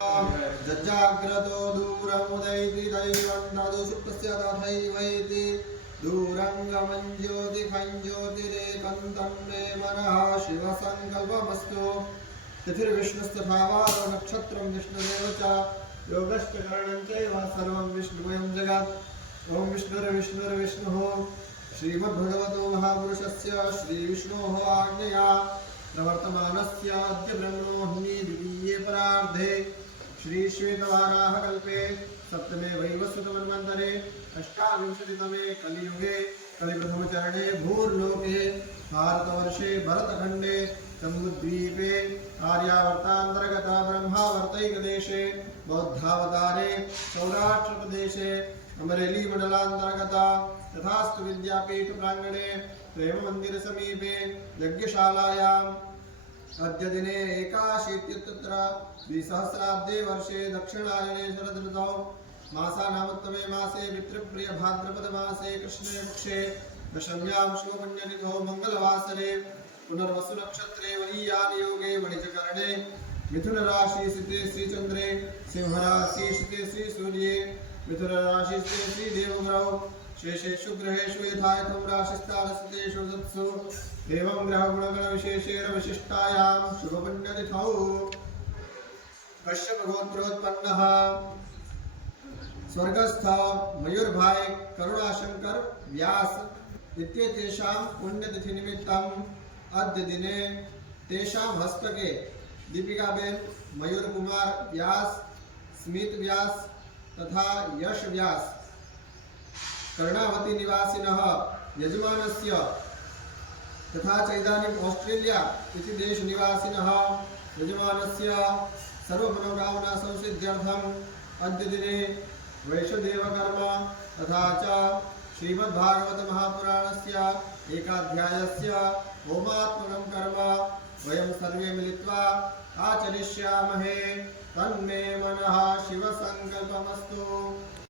जज्जाग्रतो दूरमुदैति दैवं तदु सुप्तस्य तथैवैति दूरङ्गमं ज्योतिखं ज्योतिरेकं तन्मे मनः शिवसङ्कल्पमस्तु। तिथिर्विष्णुस्तथा वारो नक्षत्रं विष्णुरेव च योगश्च करणं चैव सर्वं विष्णुमयं जगत्। ओं विष्णुर्विष्णुर्विष्णुः श्रीमद्भगवतो महापुरुषस्य श्रीविष्णोः आज्ञया प्रवर्तमानस्य अद्य ब्रह्मोऽह्नि द्वितीये परार्धे श्रीश्वेतवाराहकल्पे सप्तमे वैवस्वतमन्वन्तरे अष्टाविंशतितमे कलियुगे कलिप्रथमचरणे भूर्लोके भारतवर्षे भरतखण्डे जम्बूद्वीपे आर्यावर्तान्तर्गत ब्रह्मावर्तैकदेशे बौद्धावतारे सौराष्ट्रप्रदेशे अमरेली मंडलांतर्गत तथास्तु विद्यापीठ प्रांगणे प्रेममन्दिरसमीपे यज्ञशालायाम् अद्य दिने एकाशीत्युत्तर द्विसहस्राब्दे वर्षे दक्षिणायने शरदृतौ मासानामुत्तमे मासे पितृप्रिय भाद्रपद मासे कृष्णे पक्षे दशम्यां शुभपुण्यतिथौ मंगलवासरे पुनर्वसु नक्षत्रे वरीयान योगे वणिजकरणे मिथुन राशि स्थिते श्रीचंद्रे सिंह राशि स्थिते श्री सूर्ये मिथुन राशि स्थिते श्री देवग्रहौ शेषेषु ग्रहेषु यथायथं राशिस्थानस्थितेषु तत्सु एवं ग्रहगुणगण विशेषेण विशिष्टायां शुभपुण्यतिथौ कश्यपगोत्रोत्पन्नः स्वर्गस्थ मयूरभाई करुणाशंकर व्यास इत्येतेषां पुण्यतिथिनिमित्तम् अद्य दिने तेषां हस्तके दीपिकाबेन मयूर कुमार व्यास स्मित व्यास तथा यश व्यास कर्णावती निवासिनः यजमानस्य तथा च इदानीम् ऑस्ट्रेलिया इति देशनिवासिनः यजमानस्य सर्वमनोकामना संसिद्ध्यर्थम् अद्य दिने वैश्वदेवकर्म तथा च श्रीमद्भागवत महापुराणस्य एकाध्यायस्य होमात्मकं कर्म वयं सर्वे मिलित्वा आचरिष्यामहे। तन्मे मनः शिवसङ्कल्पमस्तु।